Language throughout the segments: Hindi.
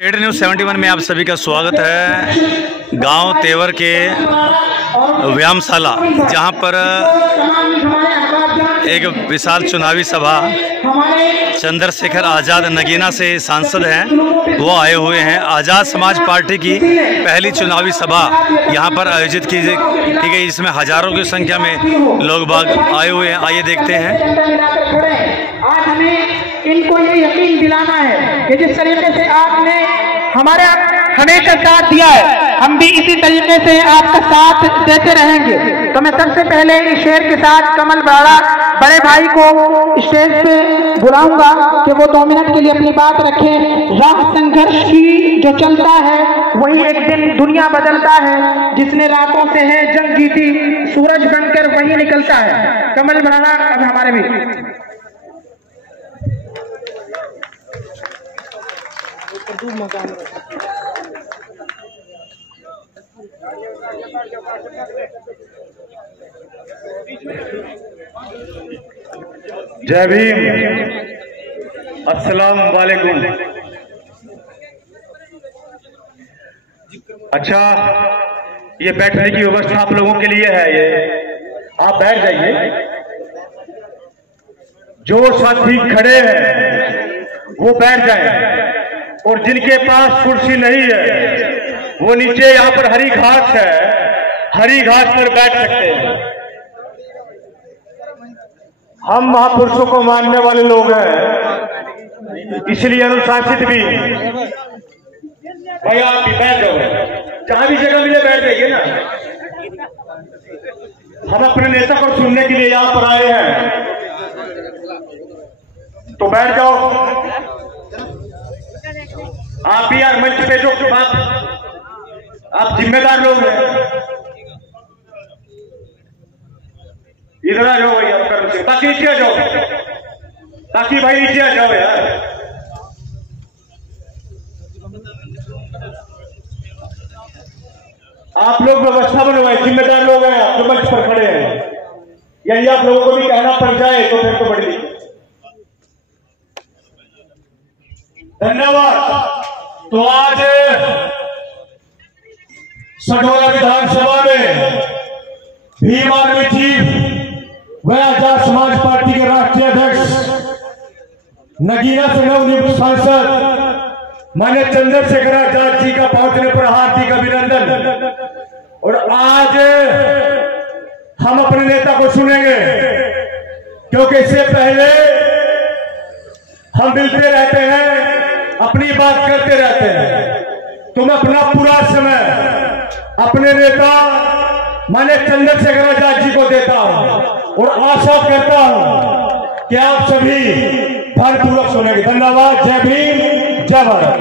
एड न्यूज़ 71 में आप सभी का स्वागत है। गांव तेवर के व्यायामशाला जहां पर एक विशाल चुनावी सभा चंद्रशेखर आज़ाद नगीना से सांसद हैं, वो आए हुए हैं। आज़ाद समाज पार्टी की पहली चुनावी सभा यहां पर आयोजित की गई, इसमें हजारों की संख्या में लोग बाग आए हुए हैं। आइए देखते हैं। आज हमें इनको ये यकीन दिलाना है कि जिस तरीके से आपने हमेशा साथ दिया है, हम भी इसी तरीके से आपका साथ देते रहेंगे। तो मैं सबसे पहले इस शेर के साथ कमल बराड़ा बड़े भाई को स्टेज पे बुलाऊंगा कि वो 2 मिनट के लिए अपनी बात रखें। राह संघर्ष की जो चलता है वही एक दिन दुनिया बदलता है, जिसने रातों से है जंग जीती सूरज बनकर वही निकलता है। कमल बराड़ा अब हमारे भी जय भीम, अस्सलाम वालेकुम। अच्छा, ये बैठने की व्यवस्था आप लोगों के लिए है, ये आप बैठ जाइए। जो साथी खड़े हैं वो बैठ जाएं, और जिनके पास कुर्सी नहीं है वो नीचे यहाँ पर हरी घास है, हरी घास पर बैठ सकते हैं। हम महापुरुषों को मानने वाले लोग हैं, इसलिए अनुशासित भी। भाई आप भी बैठ जाओ, जहां भी जगह मिले बैठ जाइए ना। हम अपने नेता को सुनने के लिए यहाँ पर आए हैं, तो बैठ जाओ। आप भी यार मंच पे जो आप जिम्मेदार लोग हैं, इधर आ जाओ भैया, कर्म से बाकी नीचे आ जाओ, बाकी भाई नीचे आ जाओ यार। आप लोग व्यवस्था बनवाए, जिम्मेदार लोग हैं, आप जो मंच पर खड़े हैं, यही आप लोगों को भी कहना पड़ जाए तो फिर तो बड़ी दिक्कत। धन्यवाद। तो आज सडोरा विधानसभा में भीम आर्मी चीफ व आजाद समाज पार्टी के राष्ट्रीय अध्यक्ष नगीना से नवनियुक्त सांसद माननीय चंद्रशेखर आजाद जी का पहुंचने पर हार्दिक अभिनंदन। और आज हम अपने नेता को सुनेंगे, क्योंकि इससे पहले हम मिलते रहते हैं, अपनी बात करते रहते हैं। तो मैं अपना पूरा समय अपने नेता माननीय चंद्रशेखर आजाद जी को देता हूं, और आशा करता हूं कि आप सभी ध्यानपूर्वक सुनेंगे। धन्यवाद। जय भीम, जय भारत।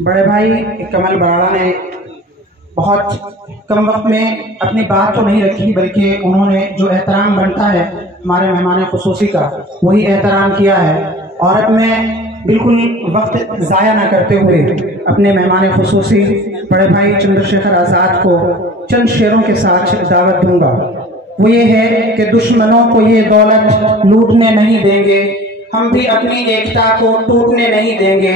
बड़े भाई कमल बराड़ा ने बहुत कम वक्त में अपनी बात तो नहीं रखी, बल्कि उन्होंने जो एहतराम बनता है हमारे मेहमान खुसूसी का, वही एहतराम किया है। और अब मैं बिल्कुल वक्त ज़ाया न करते हुए अपने मेहमान खुसूसी बड़े भाई चंद्रशेखर आज़ाद को चंद शेरों के साथ दावत दूंगा। वो ये है कि दुश्मनों को ये दौलत लूटने नहीं देंगे, हम भी अपनी एकता को टूटने नहीं देंगे।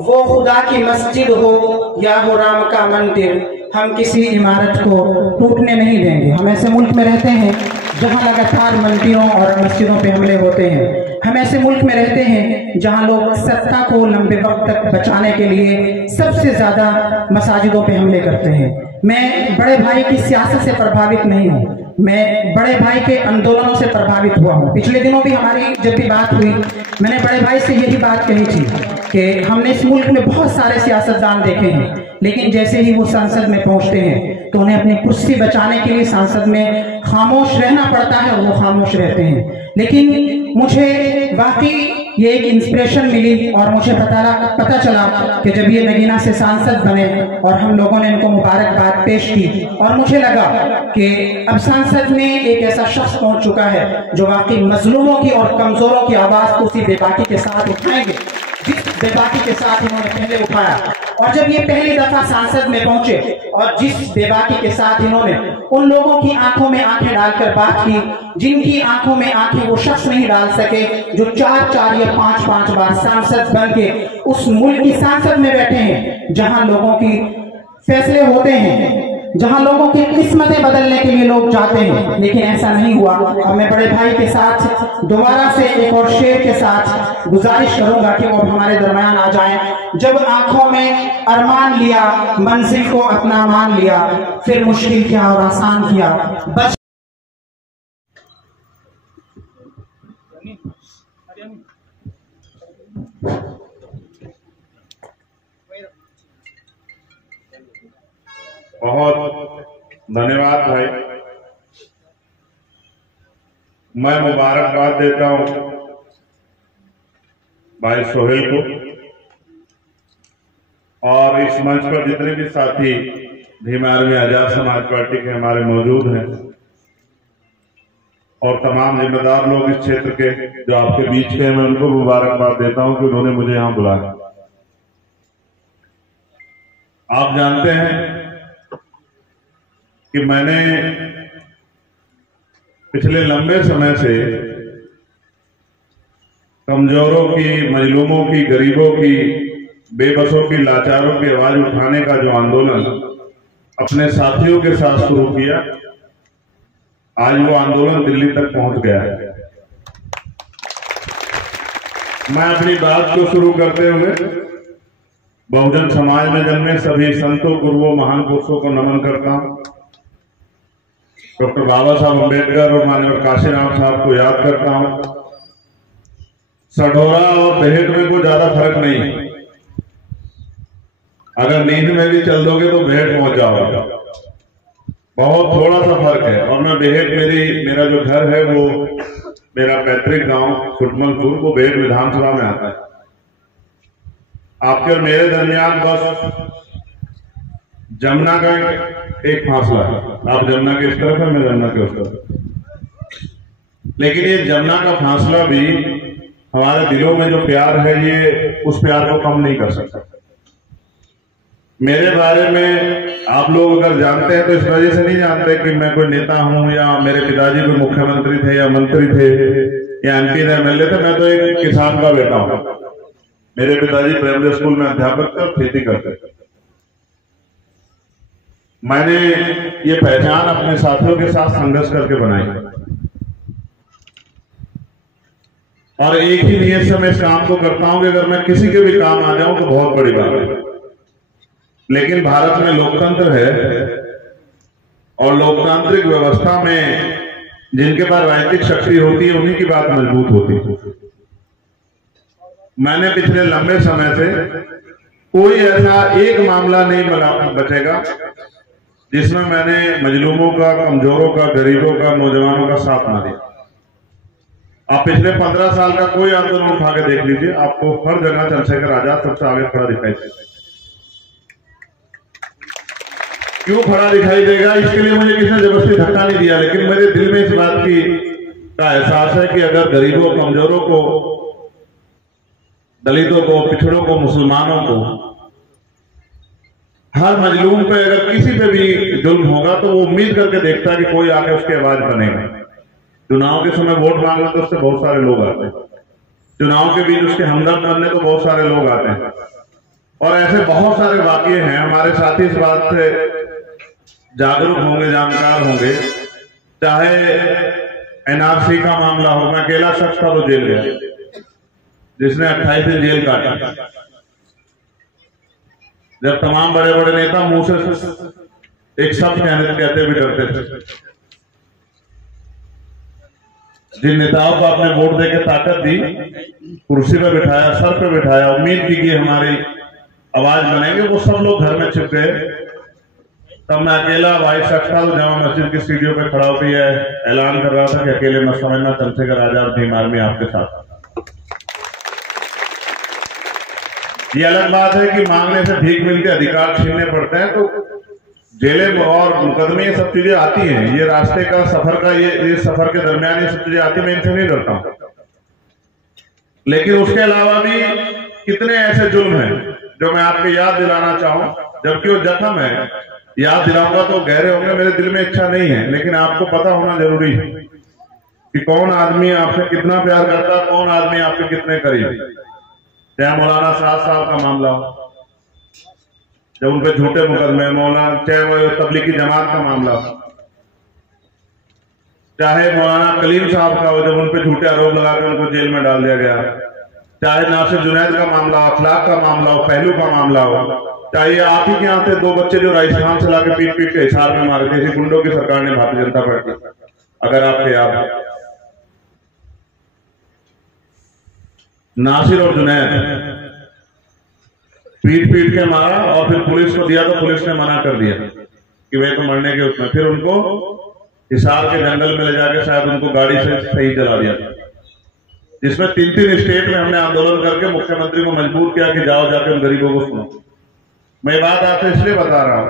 वो खुदा की मस्जिद हो या हो राम का मंदिर, हम किसी इमारत को टूटने नहीं देंगे। हम ऐसे मुल्क में रहते हैं जहां लगातार मंदिरों और मस्जिदों पे हमले होते हैं। हम ऐसे मुल्क में रहते हैं जहां लोग सत्ता को लंबे वक्त तक बचाने के लिए सबसे ज्यादा मसाजिदों पे हमले करते हैं। मैं बड़े भाई की सियासत से प्रभावित नहीं हूँ, मैं बड़े भाई के आंदोलनों से प्रभावित हुआ हूँ। पिछले दिनों भी हमारी जब भी बात हुई, मैंने बड़े भाई से यही बात कही थी कि हमने इस मुल्क में बहुत सारे सियासतदान देखे हैं, लेकिन जैसे ही वो संसद में पहुंचते हैं तो उन्हें अपनी कुर्सी बचाने के लिए संसद में खामोश रहना पड़ता है, और वो खामोश रहते हैं। लेकिन मुझे वाकई ये एक इंस्पिरेशन मिली, और मुझे पता चला कि जब ये नगीना से सांसद बने और हम लोगों ने इनको मुबारकबाद पेश की, और मुझे लगा कि अब संसद में एक ऐसा शख्स पहुंच चुका है जो वाकई मजलूमों की और कमजोरों की आवाज को उसी बेबाकी के साथ उठाएंगे। जिस बेबाकी के साथ इन्होंने पहले उठाया, और जब ये पहली दफा सांसद में पहुंचे और जिस बेबाकी के साथ इन्होंने उन लोगों की आंखों में आंखें डालकर बात की जिनकी आंखों में आंखें वो शख्स नहीं डाल सके जो 4 या 5 बार सांसद बन के उस मुल्क की सांसद में बैठे हैं, जहां लोगों की फैसले होते हैं, जहां लोगों की किस्मतें बदलने के लिए लोग जाते हैं, लेकिन ऐसा नहीं हुआ। और मैं बड़े भाई के साथ दोबारा से एक और शेर के साथ गुजारिश करूंगा कि वो हमारे दरमियान आ जाएं। जब आंखों में अरमान लिया, मंजिल को अपना मान लिया, फिर मुश्किल क्या और आसान किया, बस बहुत धन्यवाद भाई। मैं मुबारकबाद देता हूं भाई सोहेल को और इस मंच पर जितने भी साथी भीम आर्मी आजाद समाज पार्टी के हमारे मौजूद हैं और तमाम जिम्मेदार लोग इस क्षेत्र के जो आपके बीच के हैं, मैं उनको मुबारकबाद देता हूं कि उन्होंने मुझे यहां बुलाया। आप जानते हैं कि मैंने पिछले लंबे समय से कमजोरों की, मजलूमों की, गरीबों की, बेबसों की, लाचारों की आवाज उठाने का जो आंदोलन अपने साथियों के साथ शुरू किया, आज वो आंदोलन दिल्ली तक पहुंच गया है। मैं अपनी बात को शुरू करते हुए बहुजन समाज में जन्मे सभी संतों, गुरुओं, महान पुरुषों को नमन करता हूं। डॉक्टर बाबा साहब अम्बेडकर और माननीय काशीराम साहब को याद करता हूं। सढौरा और दहेज में कोई ज्यादा फर्क नहीं, अगर नींद में भी चल दोगे तो बेहट पहुंच जाओगे, बहुत थोड़ा सा फर्क है। और मैं बेहट, मेरा जो घर है वो मेरा पैतृक गांव सुटमलपुर, वो बेहट विधानसभा में आता है। आपके और मेरे दरमियान बस जमुना का एक फासला है। आप जमुना के इस तरफ है, मैं जमुना के उस तरफ, लेकिन ये जमुना का फासला भी हमारे दिलों में जो प्यार है, ये उस प्यार को कम नहीं कर सकता। मेरे बारे में आप लोग अगर जानते हैं तो इस वजह से नहीं जानते कि मैं कोई नेता हूं या मेरे पिताजी कोई मुख्यमंत्री थे या मंत्री थे या MP ने MLA थे। मैं तो एक किसान का बेटा हूं। मेरे पिताजी प्राइमरी स्कूल में अध्यापक थे और खेती करते थे। मैंने ये पहचान अपने साथियों के साथ संघर्ष करके बनाई और एक ही नियत से मैं इस काम को करता हूं कि अगर मैं किसी के भी काम आ जाऊं तो बहुत बड़ी बात है। लेकिन भारत में लोकतंत्र है और लोकतांत्रिक व्यवस्था में जिनके पास राजनीतिक शक्ति होती है उन्हीं की बात मजबूत होती है। मैंने पिछले लंबे समय से कोई ऐसा एक मामला नहीं बचेगा जिसमें मैंने मजलूमों का, कमजोरों का, गरीबों का, नौजवानों का साथ ना दिया। आप पिछले 15 साल का कोई आंदोलन उठा के देख लीजिए, आपको हर जगह चंद्रशेखर आजाद सबसे आगे खड़ा दिखाई देगा। क्यों खड़ा दिखाई देगा? इसके लिए मुझे किसी ने जबरदस्ती धक्का नहीं दिया, लेकिन मेरे दिल में इस बात का एहसास है कि अगर गरीबों, कमजोरों को, दलितों को, पिछड़ों को, मुसलमानों को, हर मजलूम पे अगर किसी पे भी जुल्म होगा तो वो उम्मीद करके देखता है कि कोई आके उसकी आवाज बनेगा। चुनाव के समय वोट मांगना तो उससे बहुत सारे लोग आते हैं, चुनाव के बीच उसके हमदर्द बनने तो बहुत सारे लोग आते हैं और ऐसे बहुत सारे वाकये हैं। हमारे साथी इस बात से जागरूक होंगे, जानकार होंगे। चाहे NRC का मामला हो, मैं अकेला शख्स था वो जेल गया जिसने 28 दिन जेल काटा। जब तमाम बड़े बड़े नेता मुंह से एक शब्द कहते भी डरते थे। जिन नेताओं को आपने वोट देकर ताकत दी, कुर्सी पे बिठाया, सर पे बिठाया, उम्मीद की कि हमारी आवाज बनेंगे, वो सब लोग घर में छिप गए। तब मैं अकेला भाई शख्स था, तो जामा मस्जिद की सीढ़ियों पे खड़ा होकर ऐलान कर रहा था कि अकेले मत समझना, चंद्रशेखर आजाद भीम आर्मी आपके साथ। ये अलग बात है कि मांगने से भीख मिलके अधिकार छीनने पड़ते हैं, तो जेलें और मुकदमे ये सब चीजें आती हैं। ये रास्ते का सफर का ये सफर के दरमियान ये सब चीजें आती, मैं इनसे नहीं डरता हूं। लेकिन उसके अलावा भी कितने ऐसे जुल्म हैं जो मैं आपको याद दिलाना चाहूं, जबकि वो जख्म है, याद दिलाऊंगा तो गहरे होंगे, मेरे दिल में इच्छा नहीं है, लेकिन आपको पता होना जरूरी है कि कौन आदमी आपसे कितना प्यार करता, कौन आदमी आपके कितने करीब। चाहे मौलाना साहब का मामला हो, जब उन पे झूठे मुकदमे, मौलाना चाहे वो तबलीगी जमात का मामला हो, चाहे मौलाना कलीम साहब का हो जब उन पे झूठे आरोप लगाकर उनको जेल में डाल दिया गया, चाहे नासिर जुनैद का मामला, अखलाक का मामला हो, पहलू का मामला हो, चाहे आप ही के यहाँ थे 2 बच्चे जो राजस्थान से लाके पीट के हिसार में मारे थे, गुंडों की सरकार ने भारतीय जनता पार्टी, अगर आपके याद है, नासिर और जुनैद पीट के मारा और फिर पुलिस को दिया तो पुलिस ने मना कर दिया कि वे तो मरने के उसमें, फिर उनको हिसार के जंगल में ले जाके शायद उनको गाड़ी से सही जला दिया, जिसमें 3 स्टेट में हमने आंदोलन करके मुख्यमंत्री को मजबूर किया कि जाओ जाके उन गरीबों को सुनो। मैं बात आपसे इसलिए बता रहा हूं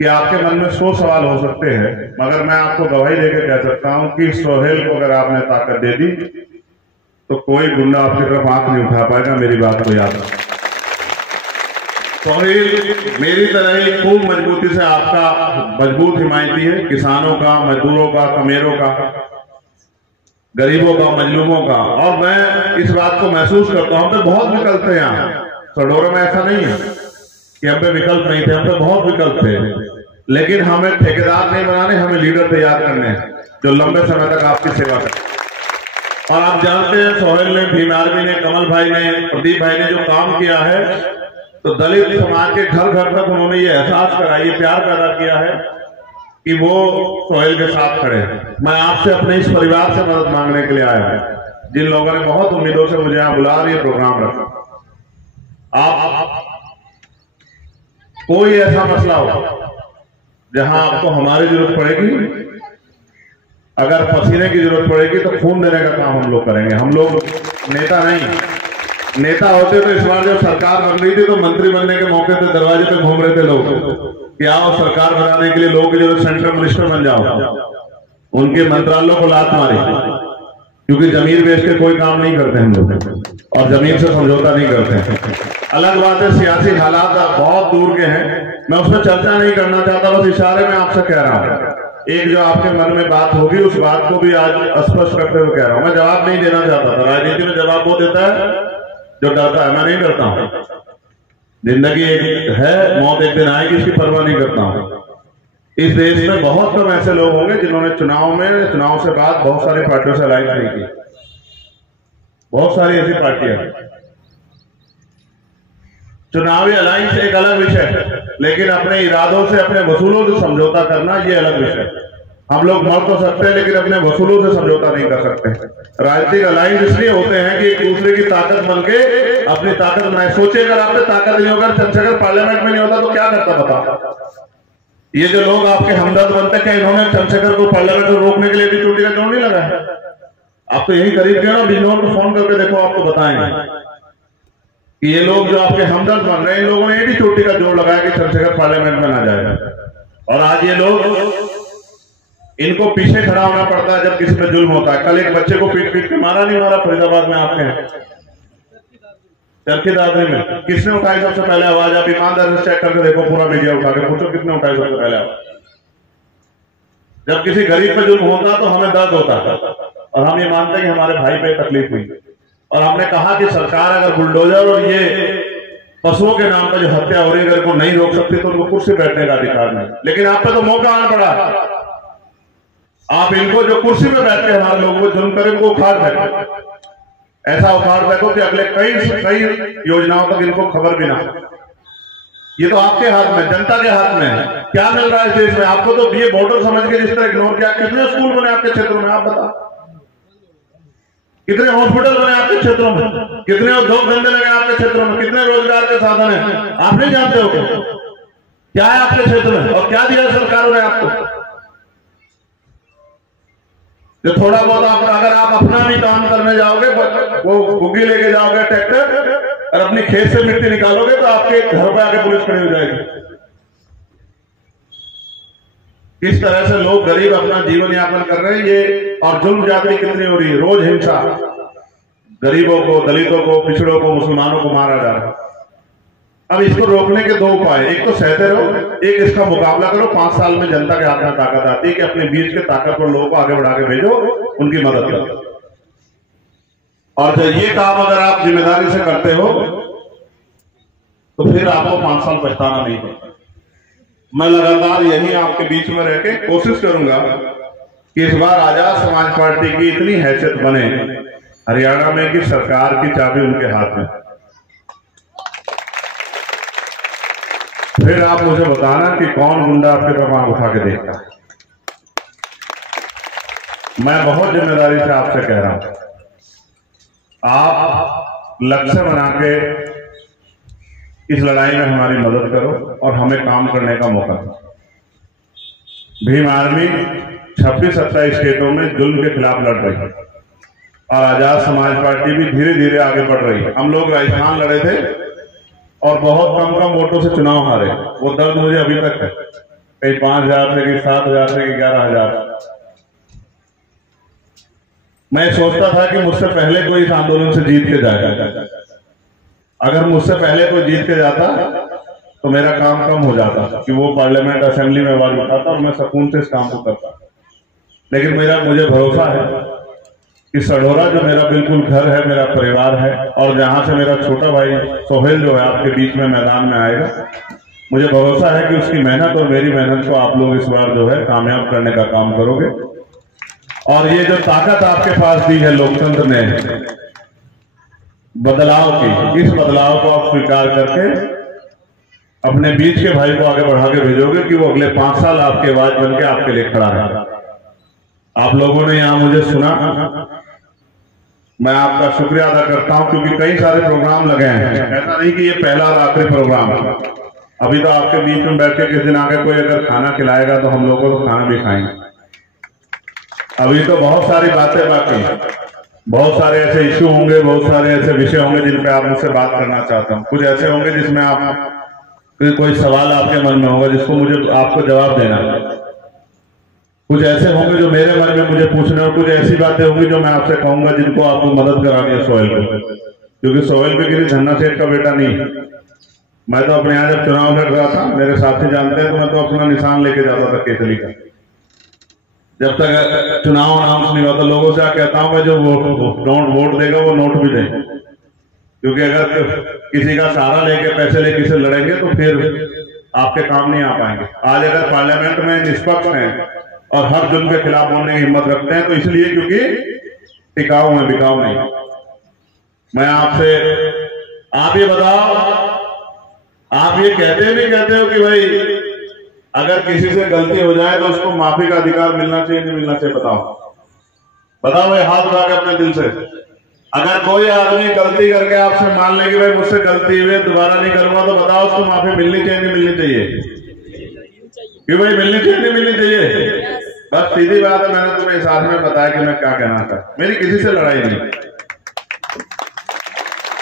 कि आपके मन में 100 सवाल हो सकते हैं, मगर मैं आपको गवाही देकर कह सकता हूं कि सोहेल को अगर आपने ताकत दे दी तो कोई गुंडा आपकी तरफ आंख नहीं उठा पाएगा। मेरी बात को याद रखना। सोहेल मेरी तरह ही खूब मजबूती से आपका मजबूत हिमायती है, किसानों का, मजदूरों का, कमेरों का, गरीबों का, मजलूमों का। और मैं इस बात को महसूस करता हूं, हम पे बहुत विकल्प थे यहाँ सडोरा में, ऐसा नहीं है कि हम पे विकल्प नहीं थे, हम पे बहुत विकल्प थे, लेकिन हमें ठेकेदार नहीं बनाने, हमें लीडर तैयार करने हैं जो लंबे समय तक आपकी सेवा करें। और आप जानते हैं सोहेल ने, भीम आर्मी ने, कमल भाई ने, प्रदीप भाई ने जो काम किया है, तो दलित समाज के घर घर तक उन्होंने ये एहसास करा, ये प्यार पैदा किया है कि वो सोहेल के साथ खड़े हैं। मैं आपसे अपने इस परिवार से मदद मांगने के लिए आया हूं, जिन लोगों ने बहुत उम्मीदों से मुझे यहाँ बुला ये प्रोग्राम रखा। आप कोई ऐसा मसला हो जहां आपको हमारी जरूरत पड़ेगी, अगर पसीने की जरूरत पड़ेगी तो खून देने का काम हम लोग करेंगे। हम लोग नेता नहीं, नेता होते तो इस बार जब सरकार बन रही थी तो मंत्री बनने के मौके पे दरवाजे पे घूम रहे थे लोग कि आओ सरकार बनाने के लिए लोगों की जरूरत, सेंट्रल मिनिस्टर बन जाओ। उनके मंत्रालयों को लात मारी, क्योंकि जमीन बेच के कोई काम नहीं करते हम लोग और जमीन से समझौता नहीं करते। अलग बात है सियासी हालात बहुत दूर के हैं, मैं उसमें चर्चा नहीं करना चाहता, बस इशारे में आपसे कह रहा हूं। एक जो आपके मन में बात होगी उस बात को भी आज स्पष्ट करते हुए कह रहा हूं। मैं जवाब नहीं देना चाहता था, राजनीति में जवाब वो देता है जो डरता है, मैं नहीं डरता हूं। जिंदगी एक है, मौत एक दिन आएगी, इसकी परवाह नहीं करता हूं। इस देश में बहुत कम ऐसे लोग होंगे जिन्होंने चुनाव से बाद बहुत सारी पार्टियों से अलायंस नहीं की। बहुत सारी ऐसी पार्टियां, चुनावी अलायंस एक अलग विषय है, लेकिन अपने इरादों से, अपने वसूलों से समझौता करना ये अलग विषय है। हम लोग मर तो सकते हैं लेकिन अपने वसूलों से समझौता नहीं कर सकते। राजनीतिक अलायंस इसलिए होते हैं कि एक दूसरे की ताकत बन के अपनी ताकत बनाए। सोचिए अगर आपने ताकत नहीं होगा, चंद्रशेखर पार्लियामेंट में नहीं होता तो क्या करता बताओ? ये जो लोग आपके हमदर्द बनते हैं, क्या इन्होंने चंद्रशेखर को पार्लियामेंट को रोकने के लिए भी चोटी का जोड़ नहीं लगाया? आप तो यही करीब गए ना, बिजनौर को फोन करके देखो, आपको बताएंगे कि ये लोग जो आपके हमदर्द बन रहे हैं, इन लोगों ने भी चोटी का जोड़ लगाया कि चंद्रशेखर पार्लियामेंट में ना जाए। और आज ये लोग, इनको पीछे खड़ा होना पड़ता है जब किसी पे जुल्म होता है। कल एक बच्चे को पीट के मारा नहीं मारा फरीदाबाद में आपके हैं, चरखी दादरी में, किसने उठाई सबसे पहले आवाज? आप ईमानदार से चेक करके देखो, पूरा मीडिया उठा के पूछो किसने उठाई सबसे पहले आवाज। जब किसी गरीब पे जुल्म होता तो हमें दर्द होता था और हम ये मानते हैं कि हमारे भाई पे तकलीफ हुई, और हमने कहा कि सरकार अगर बुलडोजर और ये पशुओं के नाम पर जो हत्या हो रही है अगर को नहीं रोक सकती तो उनको कुर्सी बैठने का अधिकार नहीं। लेकिन आप पे तो मौका आना पड़ा, आप इनको जो कुर्सी पे बैठ के हमारे लोगों को जुल्म करें उनको उखाड़ फेंको, ऐसा उखाड़ फेंको कि अगले कई योजनाओं तक इनको खबर भी ना। ये तो आपके हाथ में, जनता के हाथ में है। क्या मिल रहा है इस देश में? आपको तो ये वोटर समझ के जिस तरह इग्नोर किया। कितने स्कूल बने आपके क्षेत्रों में आप बताओ? कितने हॉस्पिटल बने आपके क्षेत्रों में? कितने उद्योग धंधे लगे आपके क्षेत्रों में? कितने रोजगार के साधन है? आप नहीं जानते हो क्या है आपके क्षेत्र में और क्या दिया सरकारों ने आपको? जो थोड़ा बहुत अगर आप अपना भी काम करने जाओगे, वो बुग्गी लेके जाओगे ट्रैक्टर और अपनी खेत से मिट्टी निकालोगे तो आपके घर पे आके पुलिस खड़ी हो जाएगी। इस तरह से लोग गरीब अपना जीवन यापन कर रहे हैं। ये और जुल्म जागरी कितनी हो रही है, रोज हिंसा, गरीबों को, दलितों को, पिछड़ों को, मुसलमानों को मारा जा रहा है। अब इसको रोकने के दो उपाय, एक तो सहते रहो, एक इसका मुकाबला करो। 5 साल में जनता के हाथ में ताकत आती है कि अपने बीच के ताकतवर लोगों को आगे बढ़ा के भेजो, उनकी मदद करो। और जब ये काम अगर आप जिम्मेदारी से करते हो तो फिर आपको 5 साल पछताना नहीं पड़ता। मैं लगातार यही आपके बीच में रह के कोशिश करूंगा कि इस बार आजाद समाज पार्टी की इतनी हैसियत बने हरियाणा में कि सरकार की चाबी उनके हाथ में। फिर आप मुझे बताना कि कौन गुंडा आपके तरफ उठा के देखता है। मैं बहुत जिम्मेदारी से आपसे कह रहा हूं, आप लक्ष्य बना के इस लड़ाई में हमारी मदद करो और हमें काम करने का मौका दो। भीम आर्मी 26-27 स्टेटों में जुल्म के खिलाफ लड़ रही है और आजाद समाज पार्टी भी धीरे धीरे आगे बढ़ रही है। हम लोग राजस्थान लड़े थे और बहुत कम वोटों से चुनाव हारे। वो दर्द मुझे अभी तक है, कहीं 5,000 से, कहीं 7,000 से, कहीं 11,000। मैं सोचता था कि मुझसे पहले कोई इस आंदोलन से जीत के जाएगा। अगर मुझसे पहले कोई जीत के जाता तो मेरा काम कम हो जाता कि वो पार्लियामेंट असेंबली में आवाज उठाता और मैं सुकून से इस काम को करता। लेकिन मुझे भरोसा है कि सढौरा जो मेरा बिल्कुल घर है, मेरा परिवार है, और जहां से मेरा छोटा भाई सोहेल जो है आपके बीच में मैदान में आएगा, मुझे भरोसा है कि उसकी मेहनत और मेरी मेहनत को आप लोग इस बार जो है कामयाब करने का काम करोगे। और ये जो ताकत आपके पास दी है लोकतंत्र ने बदलाव की, इस बदलाव को आप स्वीकार करके अपने बीच के भाई को आगे बढ़ा के भेजोगे कि वो अगले 5 साल आपकी आवाज बन के आपके लिए खड़ा है। आप लोगों ने यहां मुझे सुना, मैं आपका शुक्रिया अदा करता हूं, क्योंकि कई सारे प्रोग्राम लगे हैं। ऐसा नहीं कि ये पहला और आखिरी प्रोग्राम है। अभी तो आपके बीच में बैठ के किस दिन आगे कोई अगर खाना खिलाएगा तो हम लोगों को खाना भी खाएंगे। अभी तो बहुत सारी बातें बाकी हैं, बहुत सारे ऐसे इश्यू होंगे, बहुत सारे ऐसे विषय होंगे जिन पे आप मुझसे बात करना चाहता हूं। कुछ ऐसे होंगे जिसमें आप कोई सवाल आपके मन में होगा जिसको मुझे आपको जवाब देना है। कुछ ऐसे होंगे जो मेरे मन में मुझे पूछने, और कुछ ऐसी बातें होंगी जो मैं आपसे कहूंगा जिनको आपको मदद करानी है सोहेल को, क्योंकि सोहेल भी किसी धन्ना सेठ का बेटा नहीं है। मैं तो अपने यहाँ जब चुनाव लड़ रहा था, मेरे साथी जानते हैं, तो मैं तो अपना निशान लेके जाता था केसली का। जब तक चुनाव अनाउंस नहीं हुआ तो लोगों से कहता हूं मैं जो वोट देगा वो नोट भी दे, क्योंकि अगर किसी का सहारा लेके पैसे लेके से लड़ेंगे तो फिर आपके काम नहीं आ पाएंगे। आज अगर पार्लियामेंट में निष्पक्ष हैं और हर जुल्म के खिलाफ बोलने की हिम्मत रखते हैं तो इसलिए क्योंकि टिकाऊ है, बिकाऊ नहीं। मैं आपसे, आप ये बताओ, आप ये कहते नहीं कहते हो कि भाई अगर किसी से गलती हो जाए तो उसको माफी का अधिकार मिलना चाहिए, नहीं मिलना चाहिए? बताओ भाई, हाथ उठा के अपने दिल से। अगर कोई आदमी गलती करके आपसे मान ले कि भाई मुझसे गलती हुई, दोबारा नहीं करूंगा, तो बताओ उसको माफी मिलनी चाहिए, नहीं मिलनी चाहिए? कि भाई मिलनी चाहिए, नहीं मिलनी चाहिए? बस सीधी बात है। मैंने तुम्हें इस आदमी में बताया कि मैं क्या कहना था। मेरी किसी से लड़ाई नहीं।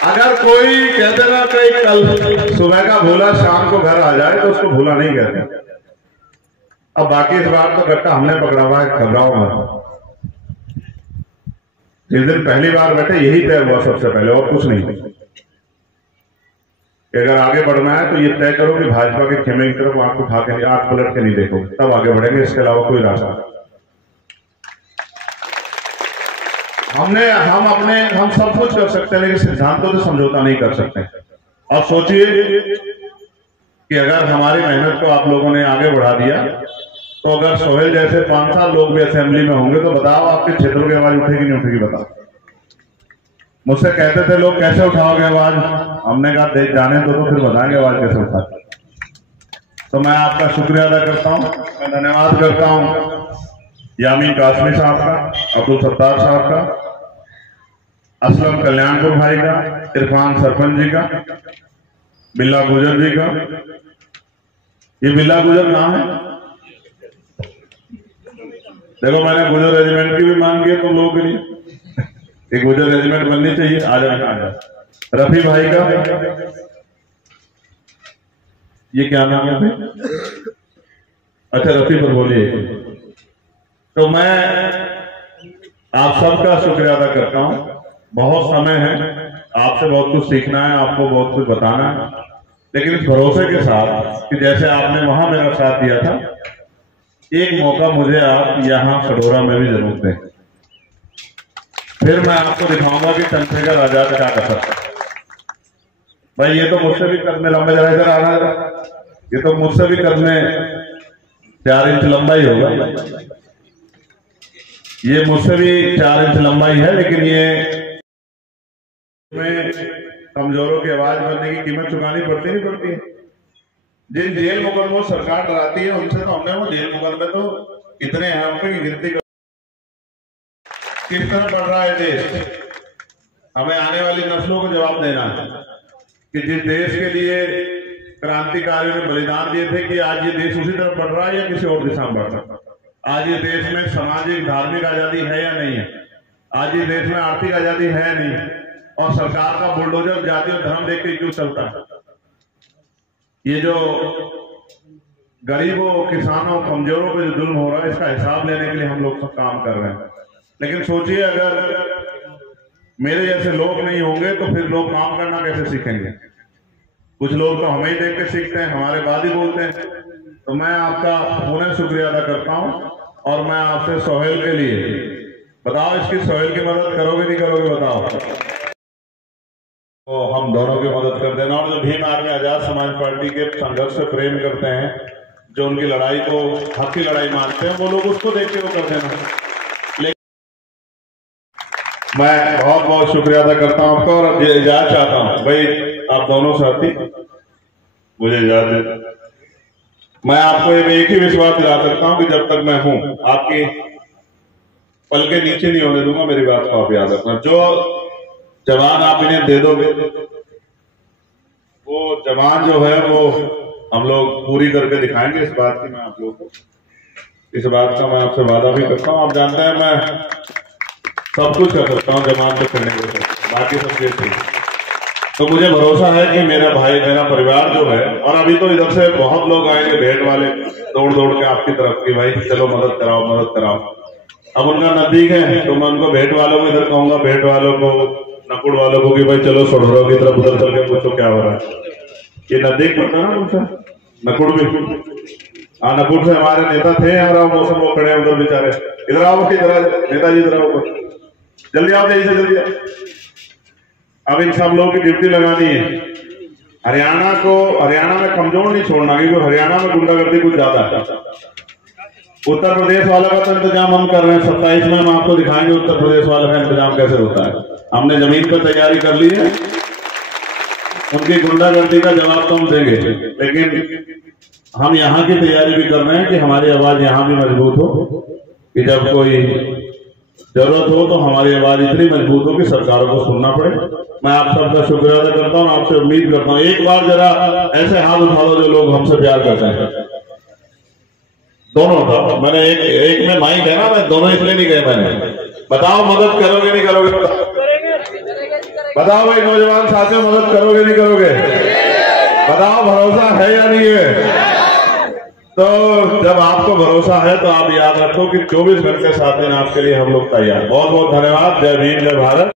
अगर कोई कहते ना कि कल सुबह का भूला शाम को घर आ जाए तो उसको भूला नहीं कहते। अब बाकी इस बार तो गट्टा हमने पकड़ा हुआ है, घबराओ मत। जिस दिन पहली बार बैठे यही तय हुआ सबसे पहले, और कुछ नहीं। अगर आगे बढ़ना है तो ये तय करो कि भाजपा के खेमे की तरफ आंख उठा के, आंख पलट के नहीं देखो, तब आगे बढ़ेंगे। इसके अलावा कोई रास्ता हम सब कुछ कर सकते हैं, लेकिन सिद्धांतों से समझौता नहीं कर सकते। और सोचिए कि अगर हमारी मेहनत को आप लोगों ने आगे बढ़ा दिया तो अगर सोहेल जैसे 5 साल लोग भी असेंबली में होंगे तो बताओ आपके क्षेत्रों की आवाज उठेगी नहीं उठेगी? बताओ। मुझसे कहते थे लोग कैसे उठाओगे आवाज? हमने कहा देख जाने तो फिर बताएंगे आवाज कैसे उठाते। तो मैं आपका शुक्रिया अदा करता हूं, मैं धन्यवाद करता हूं यामीन कासमी साहब का, अब्दुल सत्तार साहब का, असलम कल्याणपुर भाई का, इरफान सरपंच जी का, बिल्ला गुजर जी का। ये बिल्ला गुजर कहां है? देखो, मैंने गुजर रेजिमेंट की भी मांग की तुम लोगों के लिए। एक गुजर रेजिमेंट बननी चाहिए। आ जाए रफी भाई का, ये क्या नाम है? अच्छा, रफी पर बोलिए। तो मैं आप सबका शुक्रिया अदा करता हूं बहुत समय है, आपसे बहुत कुछ सीखना है, आपको बहुत कुछ बताना है, लेकिन इस भरोसे के साथ कि जैसे आपने वहां मेरा साथ दिया था, एक मौका मुझे आप यहाँ खडोरा में भी जरूर दें। फिर मैं आपको दिखाऊंगा कि चंद्रशेखर आजाद क्या कर सकता है। भाई ये तो मुझसे भी कद में लंबे, जरा इधर आना, ये तो मुझसे भी कद में 4 इंच लंबा ही होगा, ये मुझसे भी 4 इंच लंबाई है, लेकिन ये में कमजोरों की आवाज बनने की कीमत चुकानी पड़ती नहीं पड़ती है। जिन जेल मुकदमों सरकार डराती है उनसे तो हमने वो जेल मुकदमे तो इतने हैं हम पे गिनती कर। किस तरह बढ़ रहा है देश, हमें आने वाली नस्लों को जवाब देना है कि जिस देश के लिए क्रांतिकारियों ने बलिदान दिए थे कि आज ये देश उसी तरफ बढ़ रहा है या किसी और दिशा में बढ़ रहा है। आज ये देश में सामाजिक धार्मिक आजादी है या नहीं है, आज ये देश में आर्थिक आजादी है या नहीं, और सरकार का बुलडोजर जाति और धर्म देख के क्यों चलता है। ये जो गरीबों, किसानों, कमजोरों पे जो जुल्म हो रहा है, इसका हिसाब लेने के लिए हम लोग सब काम कर रहे हैं। लेकिन सोचिए अगर मेरे जैसे लोग नहीं होंगे तो फिर लोग काम करना कैसे सीखेंगे। कुछ लोग तो हमें ही देख के सीखते हैं, हमारे बाद ही बोलते हैं। तो मैं आपका पुनः शुक्रिया अदा करता हूं, और मैं आपसे सोहेल के लिए बताओ, इसकी सोहेल की मदद करोगे नहीं करोगे बताओ। तो हम दोनों की मदद कर देना, और जो भीम आर्मी आजाद समाज पार्टी के संघर्ष से प्रेम करते हैं, जो उनकी लड़ाई को हक की लड़ाई मानते हैं, वो लोग उसको देख के वो कर देना। लेकिन मैं बहुत बहुत शुक्रिया अदा करता हूं आपका, और इजाजत चाहता हूं भाई, आप दोनों साथी मुझे इजाजत दे। मैं आपको एक ही विश्वास दिला सकता हूं कि जब तक मैं हूं आपकी पल के नीचे नहीं होने दूंगा। मेरी बात को आप याद रखना, जो जवान आप इन्हें दे दोगे वो जवान जो है वो हम लोग पूरी करके दिखाएंगे। इस बात की मैं आप लोगों को, इस बात का मैं आपसे वादा भी करता हूं। आप जानते हैं मैं सब कुछ कर सकता हूं जवान को करने के लिए, बाकी सब चीज ठीक। तो मुझे भरोसा है कि मेरा भाई, मेरा परिवार जो है, और अभी तो इधर से बहुत लोग आएंगे भेंट वाले दौड़ दौड़ के आपकी तरफ की, भाई चलो मदद कराओ मदद कराओ। अब उनका नजदीक है तो मैं उनको भेंट वालों को इधर कहूंगा, भेंट वालों को, नकुड़ वालों को कि भाई चलो सड़ोरों की तरफ उधर चल के पूछो क्या हो रहा है। ये नजदीक पड़ता है ना उनसे, नकुड़ भी। हाँ, नकुड़ से हमारे नेता थे यार, मौसम वो खड़े उधर बेचारे। इधर आओ, इधर नेताजी इधर आओ, जल्दी आओ, जल्दी से जल्दी आओ। अब इन सब लोगों की ड्यूटी लगानी है। हरियाणा में कमजोर नहीं छोड़ना, क्योंकि हरियाणा में गुंडागर्दी कुछ ज्यादा है। उत्तर प्रदेश वाला का तो इंतजाम हम कर रहे हैं, 27 में हम आपको दिखाएंगे उत्तर प्रदेश वाला का इंतजाम कैसे होता है। हमने जमीन पर तैयारी कर ली है, उनकी गुंडागर्दी का जवाब तो हम देंगे, लेकिन हम यहाँ की तैयारी भी कर रहे हैं कि हमारी आवाज यहाँ भी मजबूत हो, कि जब कोई जरूरत हो तो हमारी आवाज इतनी मजबूत हो कि सरकारों को सुनना पड़े। मैं आप सबका शुक्रिया अदा करता हूँ, आपसे उम्मीद करता हूँ एक बार जरा ऐसे हाथ उठा दो जो लोग हमसे प्यार करते हैं। दोनों था, मैंने एक में माइक है ना, मैं दोनों इसलिए नहीं गए। मैंने बताओ मदद करोगे नहीं करोगे, बताओ भाई नौजवान साथियों, मदद करोगे नहीं करोगे, बताओ भरोसा है या नहीं है। तो जब आपको भरोसा है तो आप याद रखो कि 24 घंटे 7 दिन आपके लिए हम लोग तैयार। बहुत बहुत धन्यवाद। जय भीम, जय भारत।